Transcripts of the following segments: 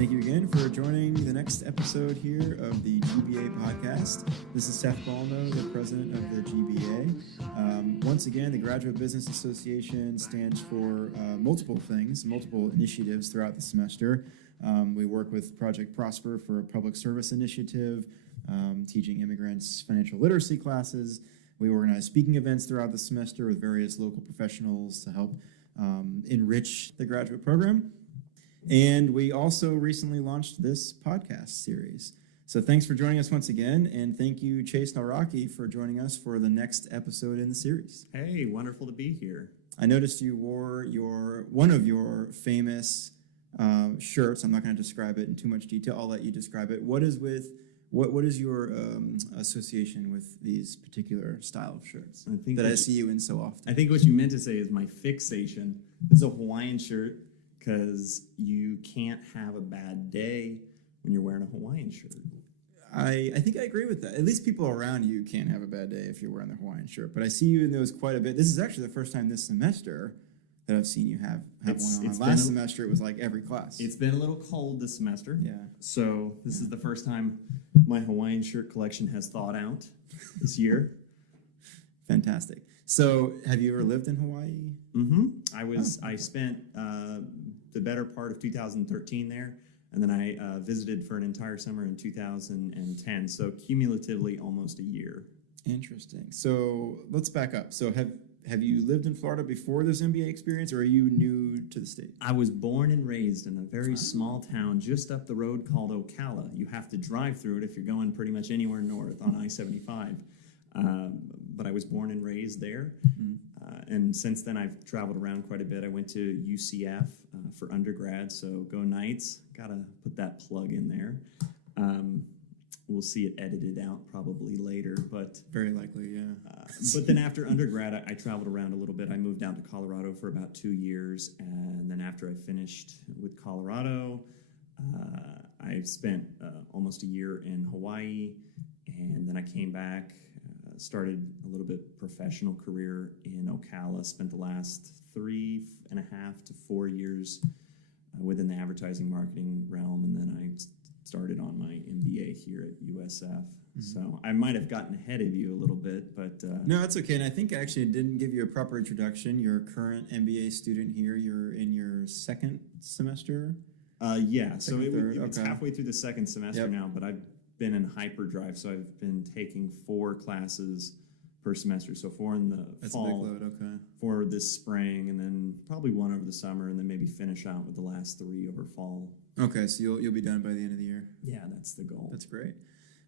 Thank you again for joining the next episode here of the GBA podcast. This is Seth Balno, the president of the GBA. Once again, the Graduate Business Association stands for multiple things, multiple initiatives throughout the semester. We work with Project Prosper for a public service initiative, teaching immigrants financial literacy classes. We organize speaking events throughout the semester with various local professionals to help enrich the graduate program. And we also recently launched this podcast series. So thanks for joining us once again, and thank you, Chase Naraki, for joining us for the next episode in the series. Hey, wonderful to be here. I noticed you wore one of your famous shirts. I'm not going to describe it in too much detail. I'll let you describe it. What is your association with these particular style of shirts I see you in so often? I think what you meant to say is my fixation. It's a Hawaiian shirt because you can't have a bad day when you're wearing a Hawaiian shirt. I think I agree with that. At least people around you can't have a bad day if you're wearing the Hawaiian shirt. But I see you in those quite a bit. This is actually the first time this semester that I've seen you have one on. Last semester, it was like every class. It's been a little cold this semester. Yeah. So this is the first time my Hawaiian shirt collection has thawed out this year. Fantastic. So have you ever lived in Hawaii? Mm-hmm. I spent the better part of 2013 there, and then I visited for an entire summer in 2010. So cumulatively, almost a year. Interesting. So let's back up. So have you lived in Florida before this MBA experience, or are you new to the state? I was born and raised in a very small town just up the road called Ocala. You have to drive through it if you're going pretty much anywhere north on I-75. But I was born and raised there. And since then, I've traveled around quite a bit. I went to UCF for undergrad, so go Knights. Got to put that plug in there. We'll see it edited out probably later, but very likely, yeah. But then after undergrad, I traveled around a little bit. I moved down to Colorado for about 2 years, and then after I finished with Colorado, I spent almost a year in Hawaii, and then I came back, started a little bit professional career in Ocala, spent the last 3.5 to 4 years within the advertising marketing realm, and then I started on my MBA here at USF. Mm-hmm. So I might have gotten ahead of you a little bit, but... No, it's okay, and I think actually I didn't give you a proper introduction. You're a current MBA student here. You're in your second semester? Yeah, so it's halfway through the second semester now, but I've been in hyperdrive, so I've been taking 4 classes per semester. So 4 in the fall, a big load. Okay. 4 this spring, and then probably 1 over the summer, and then maybe finish out with the last 3 over fall. Okay, so you'll be done by the end of the year. Yeah, that's the goal. That's great.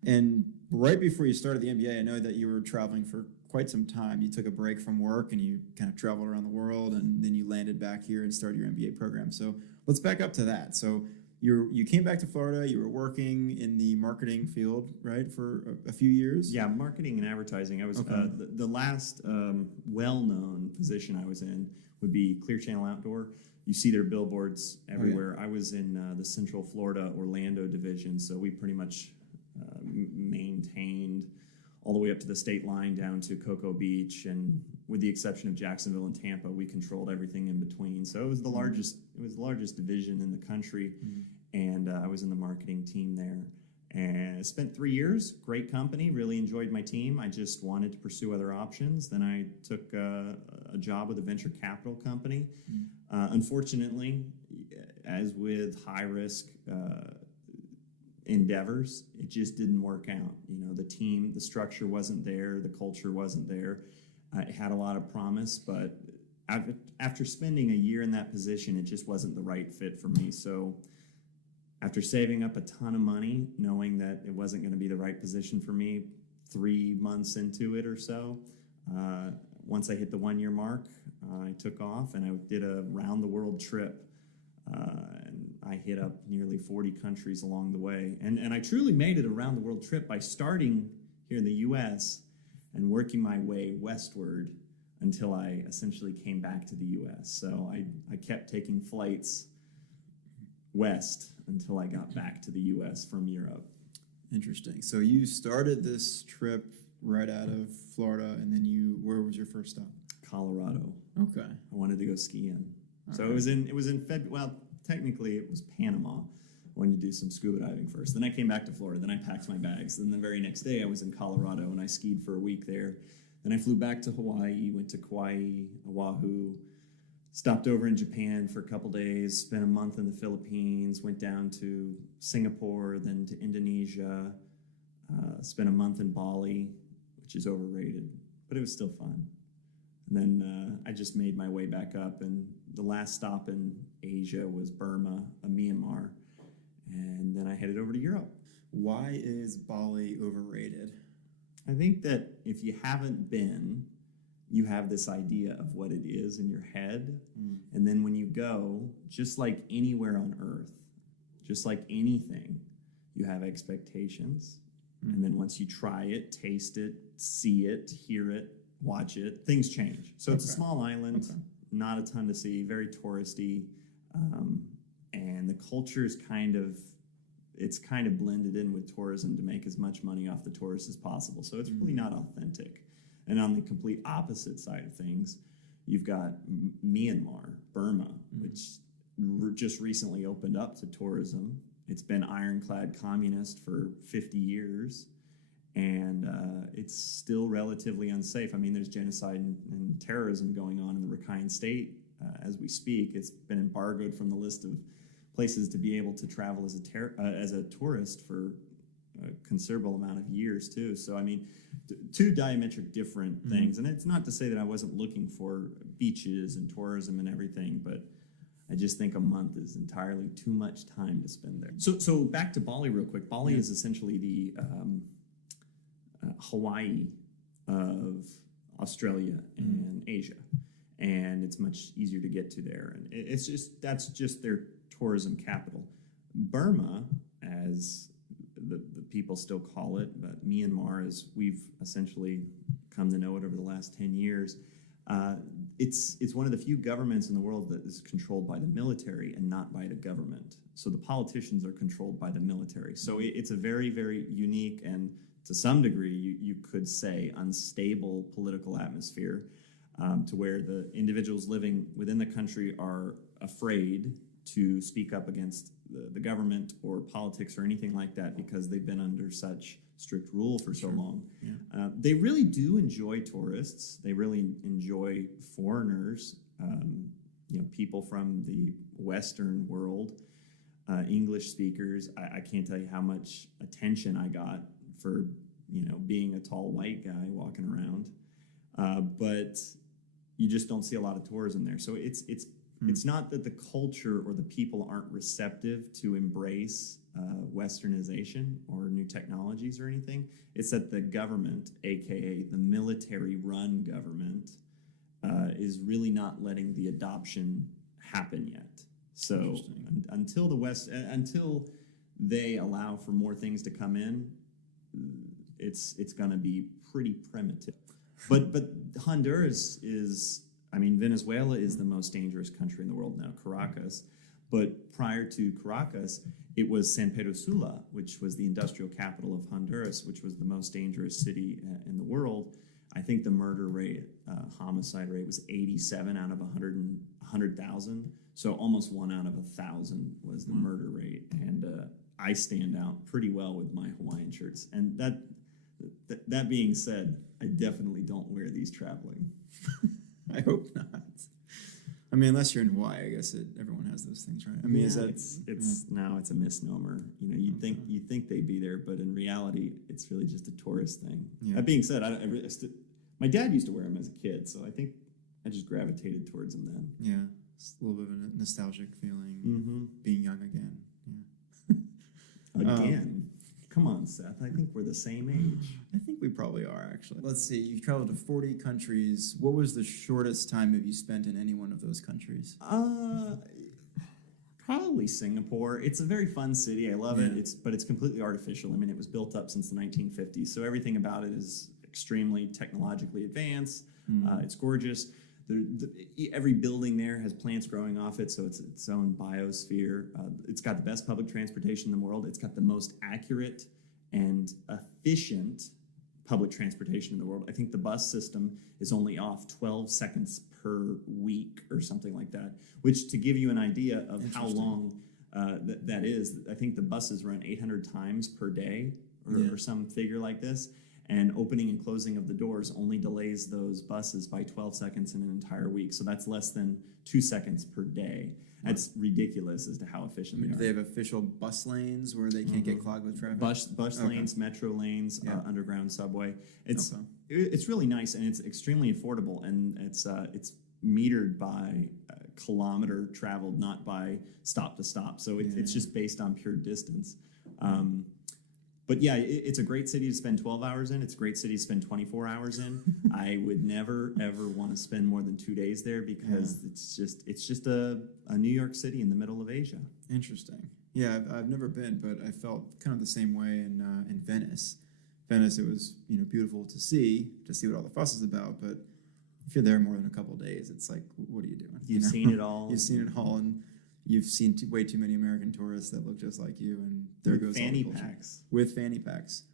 And right before you started the MBA, I know that you were traveling for quite some time. You took a break from work and you kind of traveled around the world, and then you landed back here and started your MBA program. So let's back up to that. So you came back to Florida. You were working in the marketing field, right, for a few years? Yeah, marketing and advertising. I was the last well-known position I was in would be Clear Channel Outdoor. You see their billboards everywhere. I was in the Central Florida Orlando division, so we pretty much maintained all the way up to the state line down to Cocoa Beach, and with the exception of Jacksonville and Tampa, we controlled everything in between. So it was the largest. It was the largest division in the country, and I was in the marketing team there. And I spent 3 years. Great company. Really enjoyed my team. I just wanted to pursue other options. Then I took a job with a venture capital company. Unfortunately, as with high risk endeavors, it just didn't work out. You know, the team, the structure wasn't there, the culture wasn't there. It had a lot of promise, but after spending a year in that position, it just wasn't the right fit for me. So after saving up a ton of money, knowing that it wasn't going to be the right position for me, 3 months into it or so, once I hit the 1 year mark, I took off and I did a round the world trip. And I hit up nearly 40 countries along the way. And I truly made it a round the world trip by starting here in the U.S. and working my way westward until I essentially came back to the U.S. So I kept taking flights west until I got back to the U.S. from Europe. Interesting. So you started this trip right out of Florida, and then where was your first stop? Colorado. Okay. I wanted to go skiing. So it was in February. Well, technically it was Panama, wanted to do some scuba diving first. Then I came back to Florida. Then I packed my bags. Then the very next day I was in Colorado and I skied for a week there. Then I flew back to Hawaii, went to Kauai, Oahu, stopped over in Japan for a couple days, spent a month in the Philippines, went down to Singapore, then to Indonesia, spent a month in Bali, which is overrated, but it was still fun. And then I just made my way back up, and the last stop in Asia was Burma, Myanmar, and then I headed over to Europe. Why is Bali overrated? I think that if you haven't been, you have this idea of what it is in your head, and then when you go, just like anywhere on earth, just like anything, you have expectations, and then once you try it, taste it, see it, hear it, watch it, things change. So it's a small island, not a ton to see, very touristy, and the culture is kind of blended in with tourism to make as much money off the tourists as possible. So it's really not authentic. And on the complete opposite side of things, you've got Myanmar, Burma, which just recently opened up to tourism. It's been ironclad communist for 50 years. And it's still relatively unsafe. I mean, there's genocide and terrorism going on in the Rakhine State as we speak. It's been embargoed from the list of places to be able to travel as a tourist for a considerable amount of years, too. So, I mean, two diametric different things. And it's not to say that I wasn't looking for beaches and tourism and everything, but I just think a month is entirely too much time to spend there. So back to Bali real quick. Bali is essentially the Hawaii of Australia and Asia, and it's much easier to get to there, and that's just their tourism capital. Burma, as the people still call it, but Myanmar, as we've essentially come to know it over the last 10 years, it's one of the few governments in the world that is controlled by the military and not by the government. So the politicians are controlled by the military. So it's a very, very unique and, to some degree, you could say, unstable political atmosphere, to where the individuals living within the country are afraid to speak up against the government or politics or anything like that because they've been under such strict rule for so long. Yeah. They really do enjoy tourists. They really enjoy foreigners, people from the Western world, English speakers. I can't tell you how much attention I got for being a tall white guy walking around, but you just don't see a lot of tourism there. So it's not that the culture or the people aren't receptive to embrace westernization or new technologies or anything. It's that the government, aka the military-run government, is really not letting the adoption happen yet. So until they allow for more things to come in, it's going to be pretty primitive. But Honduras is, Venezuela is the most dangerous country in the world now, Caracas. But prior to Caracas, it was San Pedro Sula, which was the industrial capital of Honduras, which was the most dangerous city in the world. I think the murder rate, homicide rate was 87 out of 100,000. So almost 1 out of 1,000 was the murder rate. And I stand out pretty well with my Hawaiian shirts. And that being said, I definitely don't wear these traveling. I hope not. Unless you're in Hawaii, I guess everyone has those things, right? It's a misnomer. You'd think they'd be there, but in reality, it's really just a tourist thing. Yeah. That being said, my dad used to wear them as a kid, so I think I just gravitated towards them then. Yeah, it's a little bit of a nostalgic feeling, being young again. Yeah. Again. Come on, Seth. I think we're the same age. I think we probably are, actually. Let's see. You've traveled to 40 countries. What was the shortest time that you spent in any one of those countries? Probably Singapore. It's a very fun city. I love it. But it's completely artificial. It was built up since the 1950s, so everything about it is extremely technologically advanced. It's gorgeous. Every building there has plants growing off it, so it's its own biosphere. It's got the best public transportation in the world. It's got the most accurate and efficient public transportation in the world. I think the bus system is only off 12 seconds per week or something like that, which, to give you an idea of how long that is. I think the buses run 800 times per day, or some figure like this. And opening and closing of the doors only delays those buses by 12 seconds in an entire week. So that's less than 2 seconds per day. That's ridiculous as to how efficient they Do are. they have official bus lanes where they can't get clogged with traffic? Bus lanes, metro lanes, underground subway. It's Okay. it's really nice, and it's extremely affordable, and it's metered by kilometer traveled, not by stop to stop. So it's just based on pure distance. But yeah, it's a great city to spend 12 hours in. It's a great city to spend 24 hours in. I would never, ever want to spend more than 2 days there because it's just a New York City in the middle of Asia. Interesting. Yeah, I've never been, but I felt kind of the same way in Venice. Venice, it was beautiful to see what all the fuss is about. But if you're there more than a couple of days, it's like, what are you doing? You've seen it all. You've seen it all, and you've seen way too many American tourists that look just like you, and there goes all the fanny culture. packs. With fanny packs.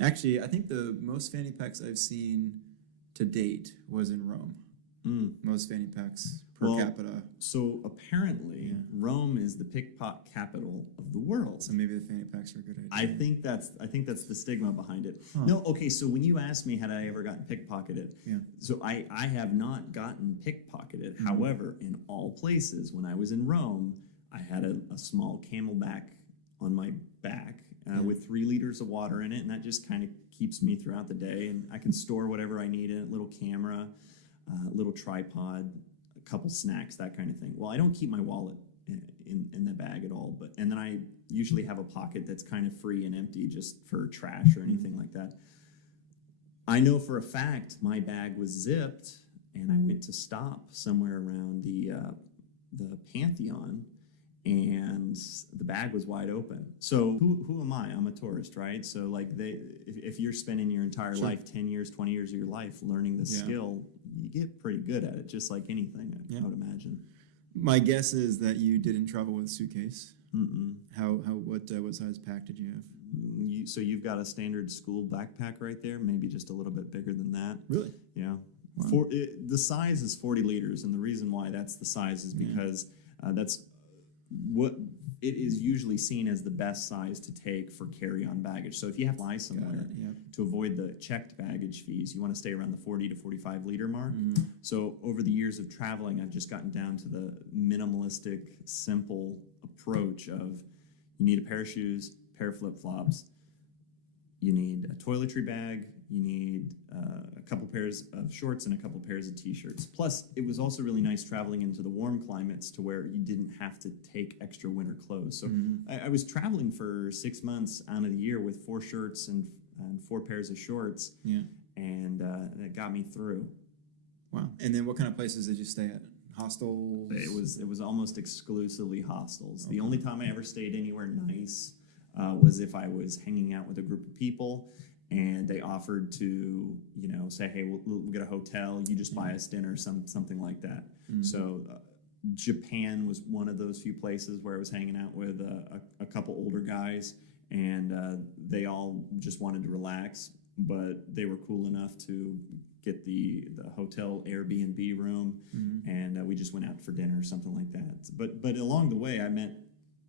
Actually, I think the most fanny packs I've seen to date was in Rome. Most fanny packs per capita. So apparently, Rome is the pickpocket capital of the world. So maybe the fanny packs are a good idea. I think that's the stigma behind it. Huh. No, okay. So when you asked me had I ever gotten pickpocketed, so I have not gotten pickpocketed. However, in all places, when I was in Rome, I had a small camelback on my back with 3 liters of water in it, and that just kind of keeps me throughout the day. And I can store whatever I need in it: little camera, little tripod, a couple snacks, that kind of thing. Well, I don't keep my wallet in the bag at all, and then I usually have a pocket that's kind of free and empty just for trash or anything like that. I know for a fact my bag was zipped, and I went to stop somewhere around the Pantheon, and the bag was wide open. So who am I? I'm a tourist, right? So like if you're spending your entire life, 10 years, 20 years of your life learning this skill, you get pretty good at it, just like anything, I would imagine. My guess is that you didn't travel with a suitcase. What size pack did you have? So you've got a standard school backpack right there, maybe just a little bit bigger than that. Really? Yeah. Wow. The size is 40 liters, and the reason why that's the size is because that's what it is usually seen as the best size to take for carry-on baggage. So if you have to fly somewhere to avoid the checked baggage fees, you want to stay around the 40 to 45 liter mark. So over the years of traveling, I've just gotten down to the minimalistic, simple approach of you need a pair of shoes, a pair of flip-flops, you need a toiletry bag, you need a couple pairs of shorts and a couple pairs of t-shirts. Plus, it was also really nice traveling into the warm climates to where you didn't have to take extra winter clothes. So I was traveling for 6 months out of the year with 4 shirts and 4 pairs of shorts, and that got me through. Wow. And then what kind of places did you stay at? Hostels? It was almost exclusively hostels. Okay. The only time I ever stayed anywhere nice was if I was hanging out with a group of people and they offered to, say, hey, we'll get a hotel, you just buy us dinner, something like that. So Japan was one of those few places where I was hanging out with a couple older guys, and they all just wanted to relax, but they were cool enough to get the hotel Airbnb room, and we just went out for dinner or something like that. But along the way, I met,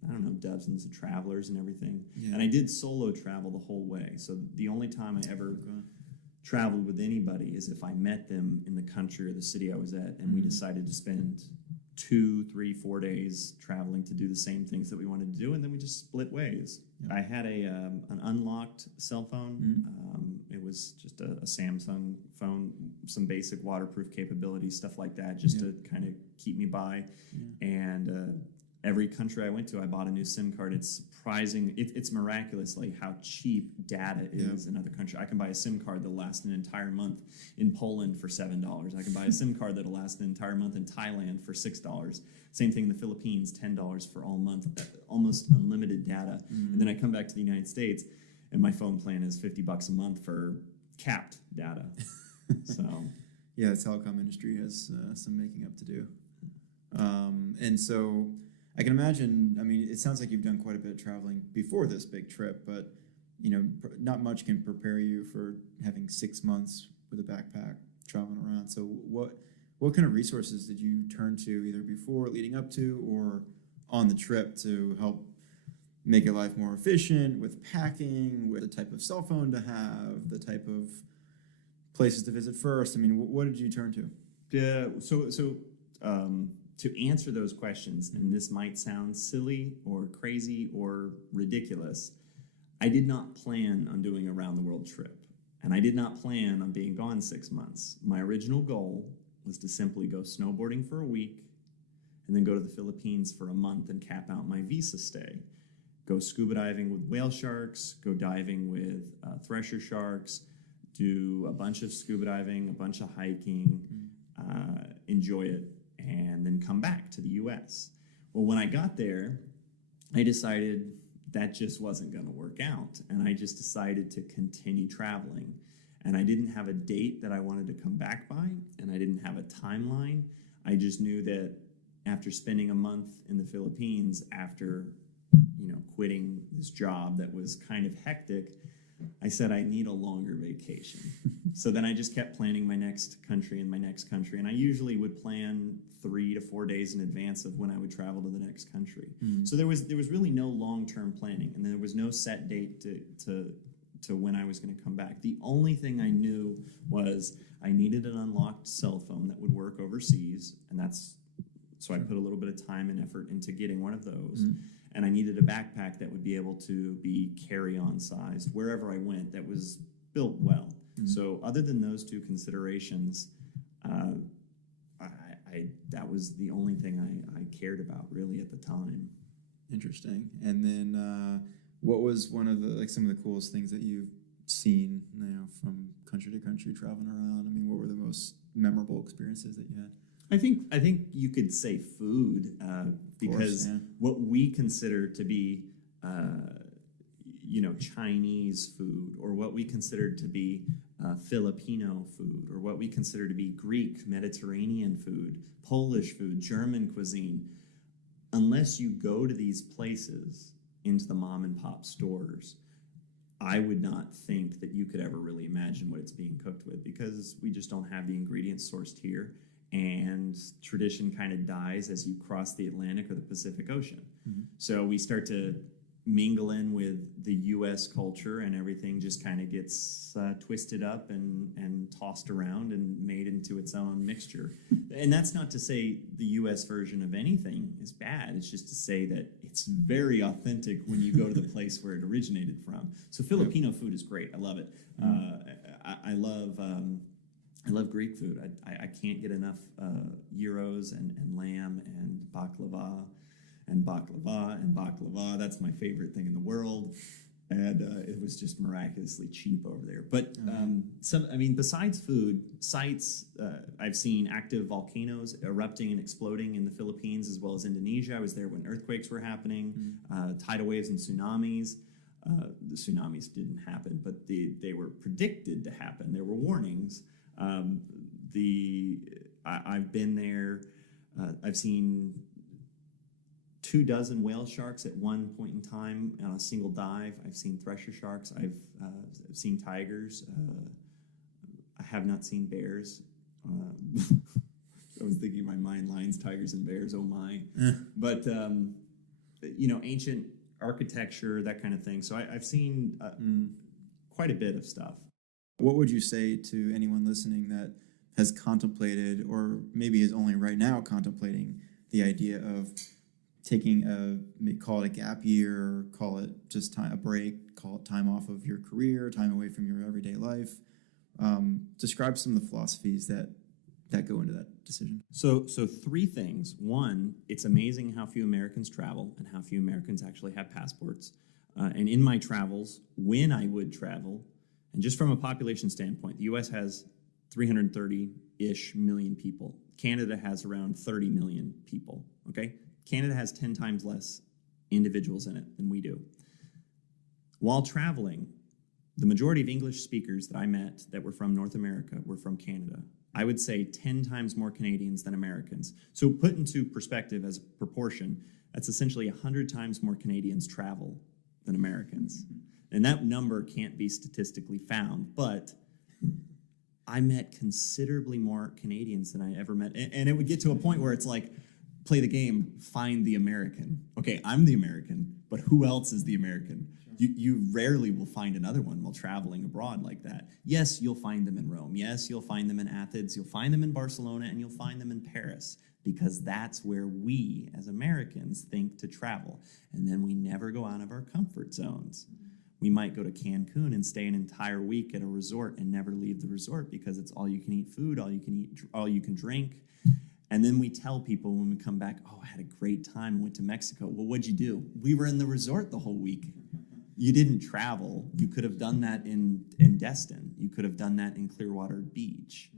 I don't know, dozens of travelers and everything. And I did solo travel the whole way. So the only time I ever traveled with anybody is if I met them in the country or the city I was at, and we decided to spend 2, 3, 4 days traveling to do the same things that we wanted to do, and then we just split ways. I had an unlocked cell phone. It was just a Samsung phone, some basic waterproof capabilities, stuff like that, just to kind of keep me by. And every country I went to, I bought a new SIM card. It's surprising. It's miraculously how cheap data is in other countries. I can buy a SIM card that'll last an entire month in Poland for $7. I can buy a SIM card that'll last an entire month in Thailand for $6. Same thing in the Philippines, $10 for all month, almost unlimited data. And then I come back to the United States, and my phone plan is $50 a month for capped data. So, the telecom industry has some making up to do. And so I can imagine, it sounds like you've done quite a bit of traveling before this big trip, but, not much can prepare you for having 6 months with a backpack traveling around. So what kind of resources did you turn to either before, leading up to, or on the trip to help make your life more efficient with packing, with the type of cell phone to have, the type of places to visit first? I mean, what did you turn to? Yeah, to answer those questions, and this might sound silly or crazy or ridiculous, I did not plan on doing a round-the-world trip, and I did not plan on being gone 6 months. My original goal was to simply go snowboarding for a week and then go to the Philippines for a month and cap out my visa stay. Go scuba diving with whale sharks, go diving with thresher sharks, do a bunch of scuba diving, a bunch of hiking, enjoy it, and then come back to the U.S. Well, when I got there, I decided that just wasn't going to work out, and I just decided to continue traveling. And I didn't have a date that I wanted to come back by, and I didn't have a timeline. I just knew that after spending a month in the Philippines, after quitting this job that was kind of hectic, I said I need a longer vacation. So then I just kept planning my next country, and I usually would plan 3 to 4 days in advance of when I would travel to the next country. So there was really no long-term planning, and there was no set date to when I was going to come back. The only thing I knew was I needed an unlocked cell phone that would work overseas, and so I put a little bit of time and effort into getting one of those. And I needed a backpack that would be able to be carry-on sized wherever I went, that was built well. So other than those two considerations, that was the only thing I cared about really at the time. Interesting. And then what was one of the some of the coolest things that you've seen from country to country traveling around? I mean, what were the most memorable experiences that you had? I think you could say food, because what we consider to be Chinese food, or what we consider to be Filipino food, or what we consider to be Greek Mediterranean food, Polish food, German cuisine, unless you go to these places into the mom and pop stores, I would not think that you could ever really imagine what it's being cooked with, because we just don't have the ingredients sourced here. And tradition kind of dies as you cross the Atlantic or the Pacific Ocean. So we start to mingle in with the U.S. culture, and everything just kind of gets twisted up and tossed around and made into its own mixture. And that's not to say the U.S. version of anything is bad. It's just to say that it's very authentic when you go to the place where it originated from. So Filipino food is great. I love it. I love Greek food. I can't get enough gyros and lamb and baklava. That's my favorite thing in the world. And it was just miraculously cheap over there. But besides food, sites, I've seen active volcanoes erupting and exploding in the Philippines as well as Indonesia. I was there when earthquakes were happening, tidal waves and tsunamis. The tsunamis didn't happen, but they were predicted to happen. There were warnings. I've been there. I've seen 24 whale sharks at one point in time on a single dive. I've seen thresher sharks. I've seen tigers. I have not seen bears. I was thinking in my mind, lions, tigers, and bears. Oh my! But ancient architecture, that kind of thing. So I've seen quite a bit of stuff. What would you say to anyone listening that has contemplated, or maybe is only right now contemplating, the idea of taking call it a gap year, call it just a break, call it time off of your career, time away from your everyday life? Describe some of the philosophies that go into that decision. So 3 things. One, it's amazing how few Americans travel and how few Americans actually have passports. And in my travels, when I would travel, and just from a population standpoint, the U.S. has 330-ish million people. Canada has around 30 million people, okay? Canada has 10 times less individuals in it than we do. While traveling, the majority of English speakers that I met that were from North America were from Canada. I would say 10 times more Canadians than Americans. So put into perspective as a proportion, that's essentially 100 times more Canadians travel than Americans. And that number can't be statistically found, but I met considerably more Canadians than I ever met. And it would get to a point where it's like, play the game, find the American. Okay, I'm the American, but who else is the American? You rarely will find another one while traveling abroad like that. Yes, you'll find them in Rome. Yes, you'll find them in Athens. You'll find them in Barcelona, and you'll find them in Paris, because that's where we as Americans think to travel. And then we never go out of our comfort zones. We might go to Cancun and stay an entire week at a resort and never leave the resort because it's all you can eat food, all you can drink. And then we tell people when we come back, oh, I had a great time, I went to Mexico. Well, what'd you do? We were in the resort the whole week. You didn't travel. You could have done that in Destin. You could have done that in Clearwater Beach.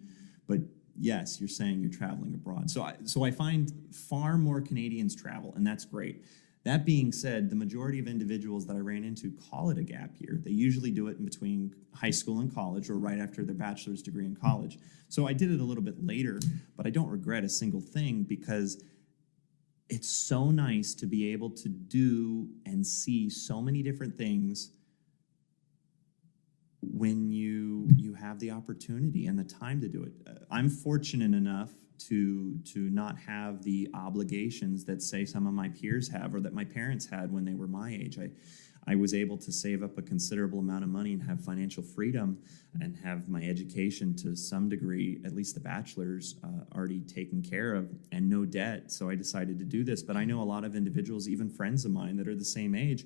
But yes, you're saying you're traveling abroad. So I find far more Canadians travel, and that's great. That being said, the majority of individuals that I ran into call it a gap year. They usually do it in between high school and college, or right after their bachelor's degree in college. So I did it a little bit later, but I don't regret a single thing, because it's so nice to be able to do and see so many different things when you have the opportunity and the time to do it. I'm fortunate enough to not have the obligations that, say, some of my peers have, or that my parents had when they were my age. I was able to save up a considerable amount of money and have financial freedom and have my education to some degree, at least the bachelor's, already taken care of, and no debt. So I decided to do this. But I know a lot of individuals, even friends of mine that are the same age,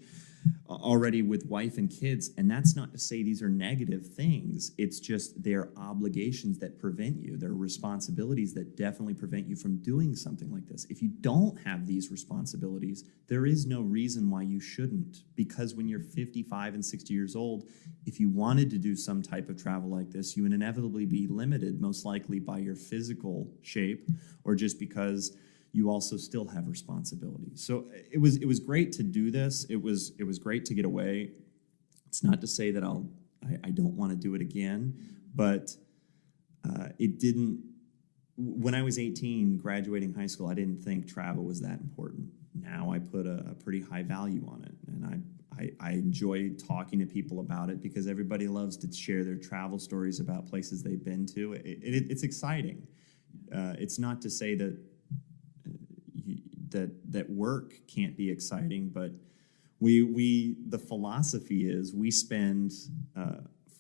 already with wife and kids. And that's not to say these are negative things. It's just they're obligations that prevent you. They're responsibilities that definitely prevent you from doing something like this. If you don't have these responsibilities, there is no reason why you shouldn't. Because when you're 55 and 60 years old, if you wanted to do some type of travel like this, you would inevitably be limited, most likely by your physical shape, or just because you also still have responsibilities. So it was great to do this. It was great to get away. It's not to say that I don't want to do it again, but it didn't. When I was 18, graduating high school, I didn't think travel was that important. Now I put a pretty high value on it, and I enjoy talking to people about it, because everybody loves to share their travel stories about places they've been to. It's exciting. It's not to say that work can't be exciting, but the philosophy is we spend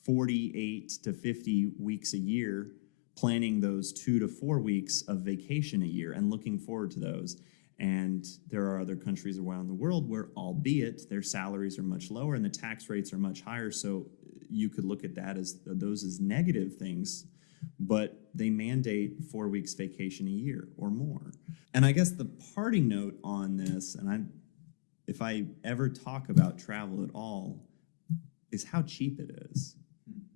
48 to 50 weeks a year planning those 2 to 4 weeks of vacation a year and looking forward to those. And there are other countries around the world where, albeit their salaries are much lower and the tax rates are much higher, so you could look at that as those as negative things, but they mandate 4 weeks vacation a year or more. And I guess the parting note on this, and if I ever talk about travel at all, is how cheap it is.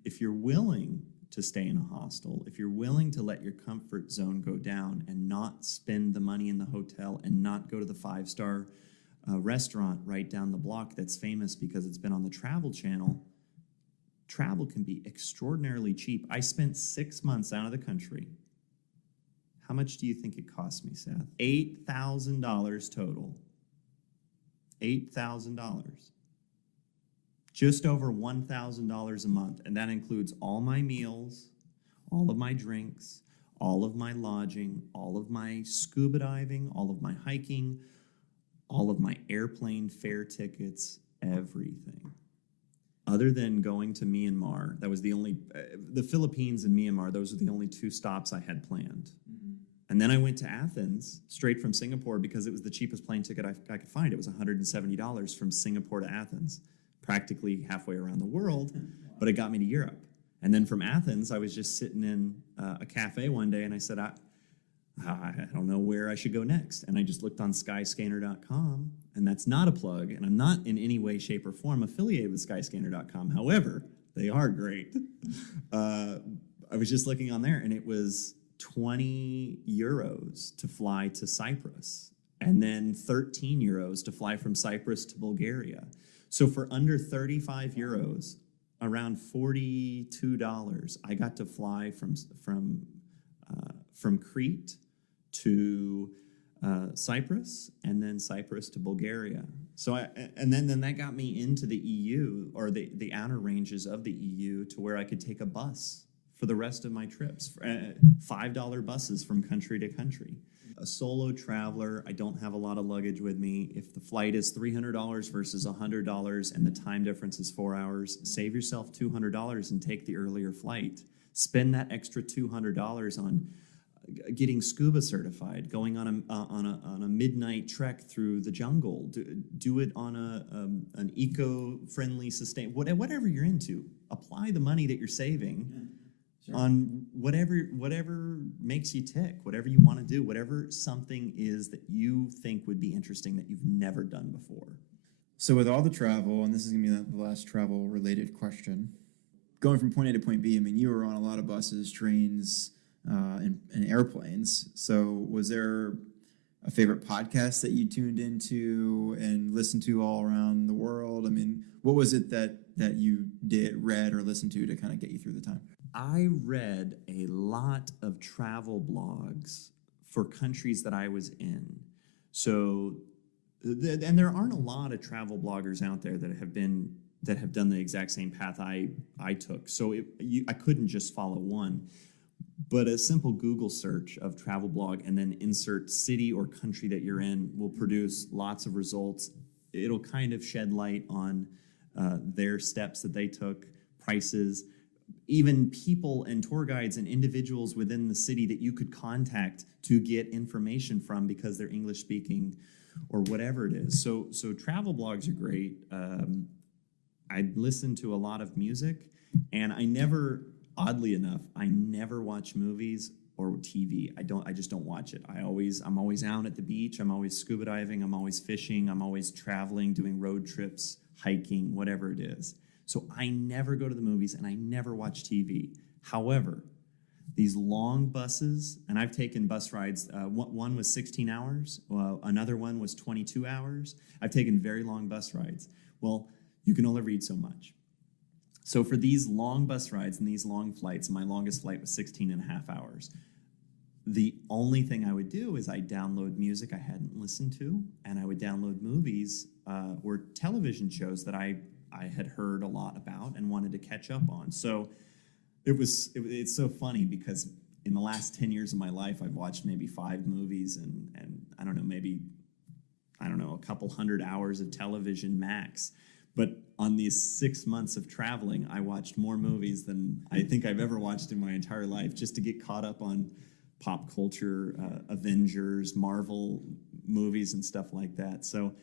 If you're willing to stay in a hostel, if you're willing to let your comfort zone go down and not spend the money in the hotel and not go to the 5-star restaurant right down the block that's famous because it's been on the Travel Channel, travel can be extraordinarily cheap. I spent 6 months out of the country. How much do you think it cost me, Seth? $8,000 total. $8,000. Just over $1,000 a month, and that includes all my meals, all of my drinks, all of my lodging, all of my scuba diving, all of my hiking, all of my airplane fare tickets, everything. Other than going to Myanmar, that was the only, the Philippines and Myanmar, those were the only 2 stops I had planned. Mm-hmm. And then I went to Athens, straight from Singapore, because it was the cheapest plane ticket I could find. It was $170 from Singapore to Athens, practically halfway around the world, but it got me to Europe. And then from Athens, I was just sitting in a cafe one day, and I said, I don't know where I should go next. And I just looked on Skyscanner.com, and that's not a plug, and I'm not in any way, shape, or form affiliated with Skyscanner.com. However, they are great. I was just looking on there, and it was 20 euros to fly to Cyprus, and then 13 euros to fly from Cyprus to Bulgaria. So for under 35 euros, around $42, I got to fly from Crete to Cyprus, and then Cyprus to Bulgaria. So then that got me into the EU, or the outer ranges of the EU, to where I could take a bus for the rest of my trips, $5 buses from country to country. a solo traveler, I don't have a lot of luggage with me. If the flight is $300 versus $100 and the time difference is 4 hours, save yourself $200 and take the earlier flight. Spend that extra $200 on getting scuba certified, going on a midnight trek through the jungle. Do it on an eco-friendly, whatever you're into. Apply the money that you're saving on whatever makes you tick, whatever you want to do, whatever something is that you think would be interesting that you've never done before. So with all the travel, and this is going to be the last travel-related question, going from point A to point B, I mean, you were on a lot of buses, trains, and airplanes. So was there a favorite podcast that you tuned into and listened to all around the world? I mean, what was it that you read, or listened to kind of get you through the time? I read a lot of travel blogs for countries that I was in. So, and there aren't a lot of travel bloggers out there that have done the exact same path I took. So I couldn't just follow one. But a simple Google search of travel blog and then insert city or country that you're in will produce lots of results. It'll kind of shed light on their steps that they took, prices, even people and tour guides and individuals within the city that you could contact to get information from because they're English speaking or whatever it is. So travel blogs are great. I listen to a lot of music, and oddly enough, I never watch movies or TV. I just don't watch it. I'm always out at the beach. I'm always scuba diving. I'm always fishing. I'm always traveling, doing road trips, hiking, whatever it is. So I never go to the movies and I never watch TV. However, these long buses, and I've taken bus rides, one was 16 hours, another one was 22 hours. I've taken very long bus rides. Well, you can only read so much. So for these long bus rides and these long flights, my longest flight was 16 and a half hours. The only thing I would do is I'd download music I hadn't listened to, and I would download movies or television shows that I had heard a lot about and wanted to catch up on. So it's so funny because in the last 10 years of my life, I've watched maybe 5 movies and a couple hundred hours of television max. But on these 6 months of traveling, I watched more movies than I think I've ever watched in my entire life, just to get caught up on pop culture, Avengers, Marvel movies, and stuff like that. So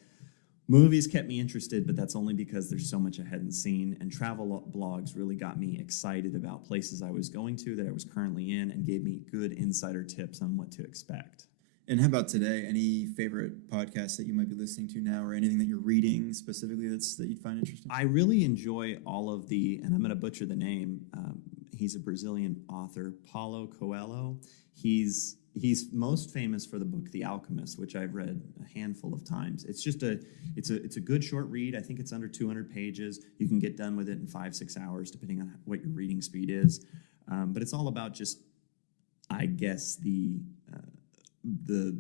movies kept me interested, but that's only because there's so much I hadn't seen. And travel blogs really got me excited about places I was going to that I was currently in, and gave me good insider tips on what to expect. And how about today? Any favorite podcasts that you might be listening to now, or anything that you're reading specifically that you'd find interesting? I really enjoy all of and I'm going to butcher the name. He's a Brazilian author, Paulo Coelho. He's most famous for the book The Alchemist, which I've read a handful of times. It's a good short read. I think it's under 200 pages. You can get done with it in 5-6 hours, depending on what your reading speed is. But it's all about just, I guess, the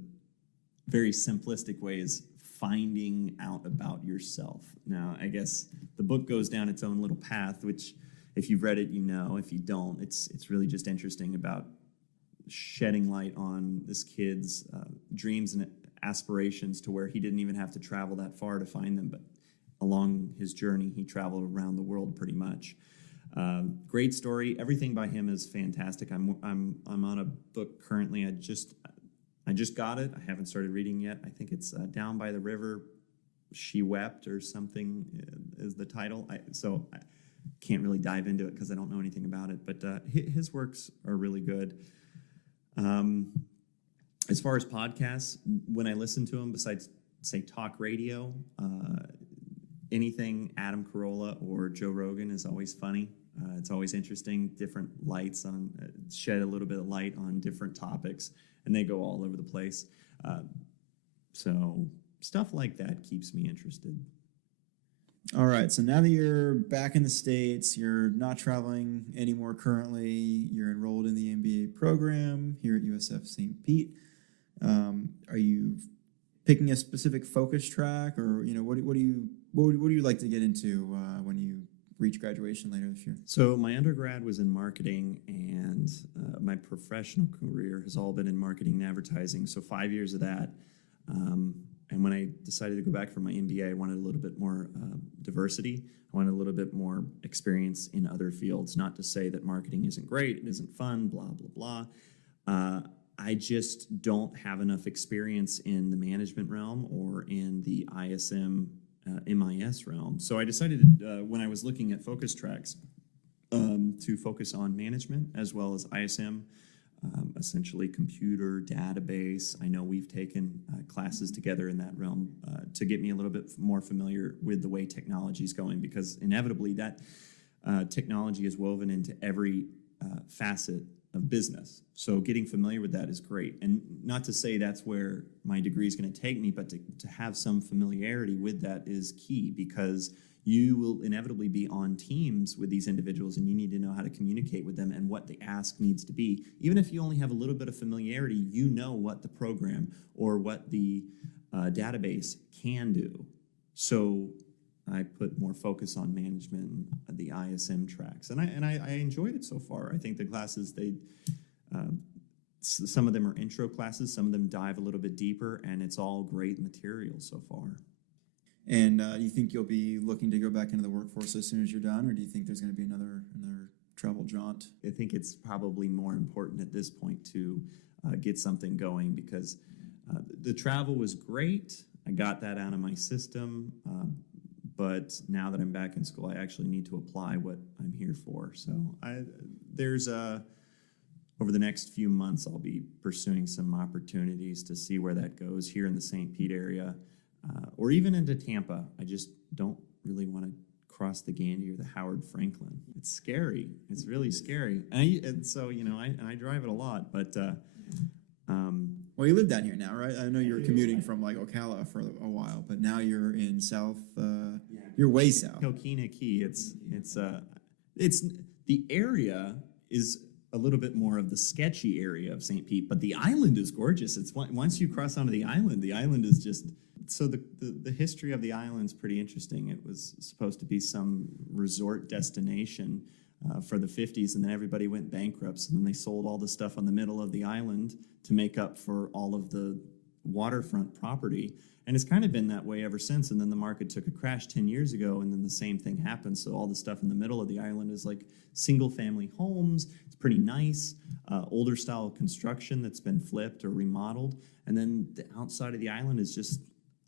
very simplistic way is finding out about yourself. Now, I guess the book goes down its own little path, which if you've read it, you know. If you don't, it's really just interesting about shedding light on this kid's dreams and aspirations, to where he didn't even have to travel that far to find them, but along his journey, he traveled around the world pretty much. Great story. Everything by him is fantastic. I'm on a book currently. I just got it. I haven't started reading yet. I think it's Down by the River, She Wept, or something is the title. I can't really dive into it because I don't know anything about it, but his works are really good. As far as podcasts, when I listen to them, besides, say, talk radio, anything Adam Carolla or Joe Rogan is always funny. It's always interesting, different lights on, shed a little bit of light on different topics, and they go all over the place. So stuff like that keeps me interested. All right, so now that you're back in the States, you're not traveling anymore currently, you're enrolled in the MBA program here at USF St. Pete. Are you picking a specific focus track, or what do you like to get into when you reach graduation later this year? So my undergrad was in marketing, and my professional career has all been in marketing and advertising. So 5 years of that. And when I decided to go back for my MBA, I wanted a little bit more diversity. I wanted a little bit more experience in other fields. Not to say that marketing isn't great, it isn't fun, blah, blah, blah. I just don't have enough experience in the management realm or in the ISM, MIS realm. So I decided when I was looking at focus tracks to focus on management as well as ISM, essentially computer database. I know we've taken classes together in that realm to get me a little bit more familiar with the way technology is going, because inevitably that technology is woven into every facet of business. So getting familiar with that is great. And not to say that's where my degree is going to take me, but to have some familiarity with that is key, because you will inevitably be on teams with these individuals, and you need to know how to communicate with them and what the ask needs to be. Even if you only have a little bit of familiarity, you know what the program or what the database can do. So I put more focus on management and the ISM tracks, and I enjoyed it so far. I think the classes, some of them are intro classes, some of them dive a little bit deeper, and it's all great material so far. And you think you'll be looking to go back into the workforce as soon as you're done, or do you think there's going to be another travel jaunt? I think it's probably more important at this point to get something going, because the travel was great. I got that out of my system, but now that I'm back in school, I actually need to apply what I'm here for. So over the next few months, I'll be pursuing some opportunities to see where that goes here in the St. Pete area. Or even into Tampa. I just don't really want to cross the Gandy or the Howard Franklin. It's scary. It's really scary. And so, I drive it a lot, but... well, you live down here now, right? I know you were commuting from like Ocala for a while, but now you're in South, you're way south. Coquina Key. It's the area is a little bit more of the sketchy area of St. Pete, but the island is gorgeous. It's once you cross onto the island is just... So the history of the island is pretty interesting. It was supposed to be some resort destination for the 50s, and then everybody went bankrupt, and then they sold all the stuff on the middle of the island to make up for all of the waterfront property. And it's kind of been that way ever since, and then the market took a crash 10 years ago, and then the same thing happened. So all the stuff in the middle of the island is like single-family homes. It's pretty nice, older style construction that's been flipped or remodeled. And then the outside of the island is just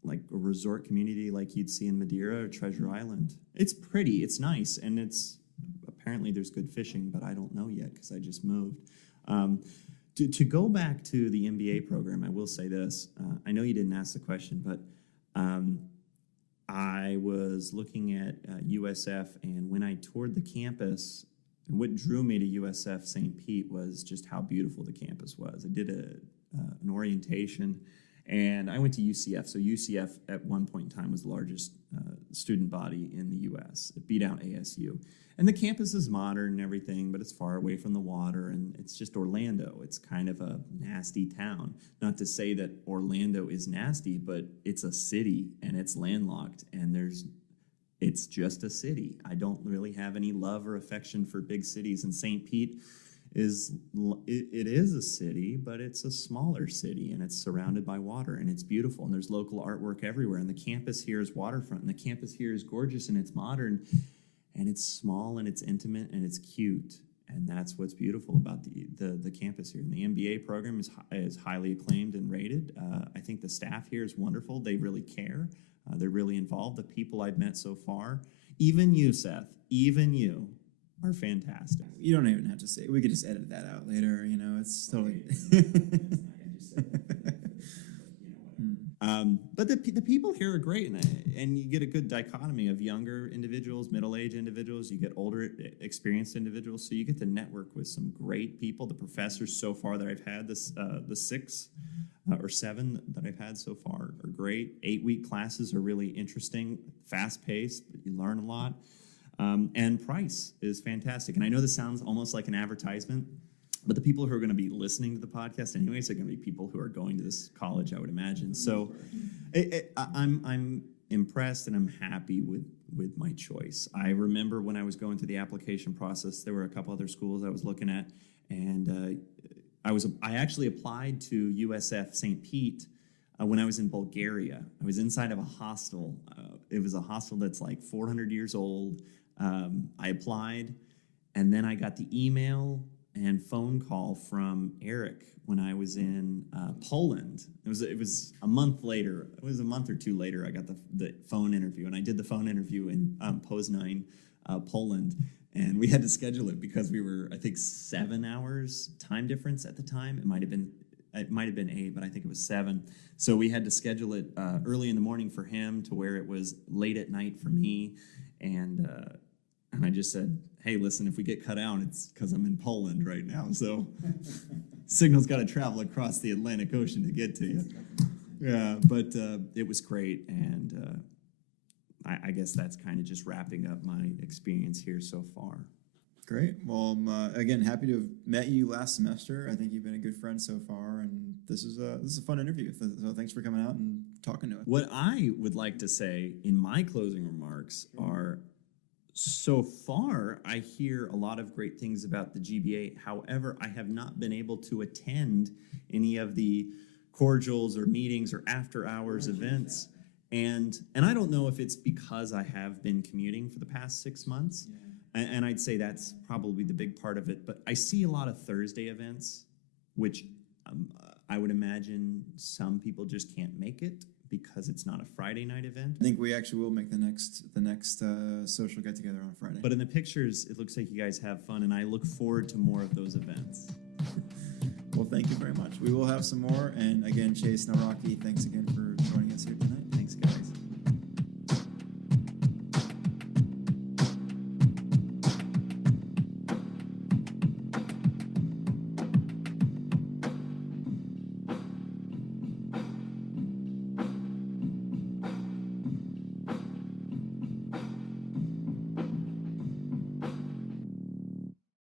like a resort community like you'd see in Madeira or Treasure Island. It's pretty, it's nice, and apparently there's good fishing, but I don't know yet because I just moved. To go back to the MBA program, I will say this. I know you didn't ask the question, but I was looking at USF, and when I toured the campus, what drew me to USF St. Pete was just how beautiful the campus was. I did an orientation, and I went to UCF. So UCF at one point in time was the largest student body in the U.S. It beat out ASU. And the campus is modern and everything, but it's far away from the water, and it's just Orlando. It's kind of a nasty town. Not to say that Orlando is nasty, but it's a city, and it's landlocked, and it's just a city. I don't really have any love or affection for big cities, and St. Pete it is a city, but it's a smaller city, and it's surrounded by water, and it's beautiful, and there's local artwork everywhere, and the campus here is waterfront, and the campus here is gorgeous, and it's modern, and it's small, and it's intimate, and it's cute, and that's what's beautiful about the campus here. And the MBA program is highly acclaimed and rated. I think the staff here is wonderful. They really care. They're really involved. The people I've met so far, even you, Seth, even you, are fantastic. You don't even have to say it. We could just edit that out later. It's totally. But the people here are great, and you get a good dichotomy of younger individuals, middle-aged individuals. You get older, experienced individuals. So you get to network with some great people. The professors so far that I've had, the 6 or 7 that I've had so far are great. 8-week classes are really interesting, fast-paced, but you learn a lot. And price is fantastic. And I know this sounds almost like an advertisement, but the people who are going to be listening to the podcast anyways are going to be people who are going to this college, I would imagine. So I'm impressed and I'm happy with my choice. I remember when I was going through the application process, there were a couple other schools I was looking at, and I actually applied to USF St. Pete when I was in Bulgaria. I was inside of a hostel. It was a hostel that's like 400 years old. I applied, and then I got the email and phone call from Eric when I was in Poland. It was a month later. It was a month or two later. I got the phone interview, and I did the phone interview in Poznań, Poland. And we had to schedule it because we were, I think, 7 hours time difference at the time. It might have been 8, but I think it was 7. So we had to schedule it early in the morning for him to where it was late at night for me. And I just said, hey, listen, if we get cut out, it's because I'm in Poland right now. So signal's got to travel across the Atlantic Ocean to get to you. Yeah, but it was great. And I guess that's kind of just wrapping up my experience here so far. Great. Well, I'm again happy to have met you last semester. I think you've been a good friend so far, and this is a fun interview. So thanks for coming out and talking to us. What I would like to say in my closing remarks are, so far I hear a lot of great things about the GBA. However, I have not been able to attend any of the cordials or meetings or after hours events. And I don't know if it's because I have been commuting for the past 6 months. Yeah. And I'd say that's probably the big part of it. But I see a lot of Thursday events, which I would imagine some people just can't make it because it's not a Friday night event. I think we actually will make the next social get together on Friday. But in the pictures, it looks like you guys have fun, and I look forward to more of those events. Well, thank you very much. We will have some more. And again, Chase Naraki, thanks again for joining us here tonight.